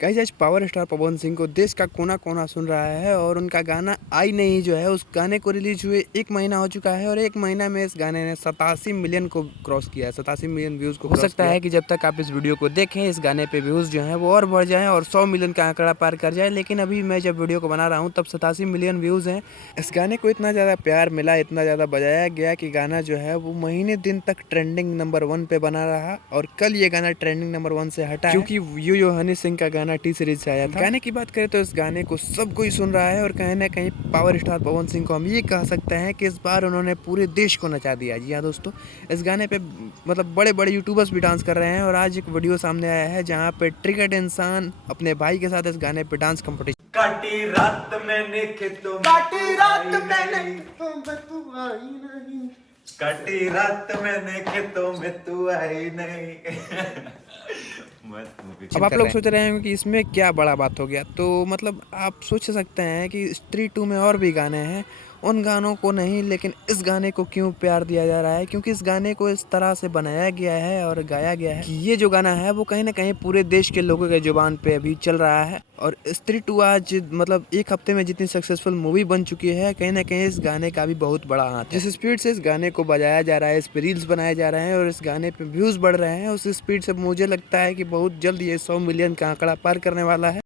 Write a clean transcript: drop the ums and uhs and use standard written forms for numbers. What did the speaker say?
Guys आज power star Pawan Singh को देश का कोना कोना सुन रहा है और उनका गाना आई नहीं जो है उस गाने को रिलीज हुए 1 महीना हो चुका है और 1 महीना में इस गाने ने 87 मिलियन को क्रॉस किया है। 87 मिलियन व्यूज़ को हो सकता है कि जब तक आप इस वीडियो को देखें इस गाने पे व्यूज़ जो हैं वो और बढ़ जाएं और 100 मिलियन का आंकड़ा पार कर जाए, लेकिन अभी मैं जब वीडियो को बना रहा हूँ तब 87 मिलियन व्यूज़ हैं। इस गाने को इतना ज़्यादा प्यार मिला, इतना ज़्यादा बजाया गया कि गाना जो है वो महीने दिन तक ट्रेंडिंग नंबर 1 पे बना रहा और कल ये गाना ट्रेंडिंग नंबर 1 से हटा क्योंकि यो हनी सिंह का गाना टी सीरीज से आया था। गाने की बात करें तो इस गाने को सब कोई सुन रहा है और कहीं ना कहीं पावर स्टार पवन सिंह को हम ये कह सकते हैं कि इस बार उन्होंने पूरे देश को नचा दिया। जी हाँ दोस्तों, इस गाने पे मतलब बड़े बड़े यूट्यूबर्स भी डांस कर रहे हैं और आज एक वीडियो सामने आया है जहाँ पे ट्रिगर्ड इंसान अपने भाई के साथ इस गाने पे डांस कंपटीशन। काटी रात मैंने खेतों में काटी रात मैंने खेतों में तू आई नहीं, काटी रात मैंने खेतों में तू आई नहीं। अब आप लोग सोच रहे हैं कि इसमें क्या बड़ा बात हो गया, तो मतलब आप सोच सकते हैं कि स्त्री 2 में और भी गाने हैं, उन गानों को नहीं लेकिन इस गाने को क्यों प्यार दिया जा रहा है, क्योंकि इस गाने को इस तरह से बनाया गया है और गाया गया है कि ये जो गाना है वो कहीं ना कहीं पूरे देश के लोगों के जुबान पे अभी चल रहा है। और स्त्री 2 आज मतलब एक हफ्ते में जितनी सक्सेसफुल मूवी बन चुकी है, कहीं ना कहीं इस गाने का भी बहुत बड़ा हाथ है। जिस स्पीड से इस गाने को बजाया जा रहा है, इस पे रील्स बनाए जा रहे हैं और इस गाने पे व्यूज़ बढ़ रहे हैं, उस स्पीड से मुझे लगता है कि बहुत जल्द ये 100 मिलियन का आंकड़ा पार करने वाला है।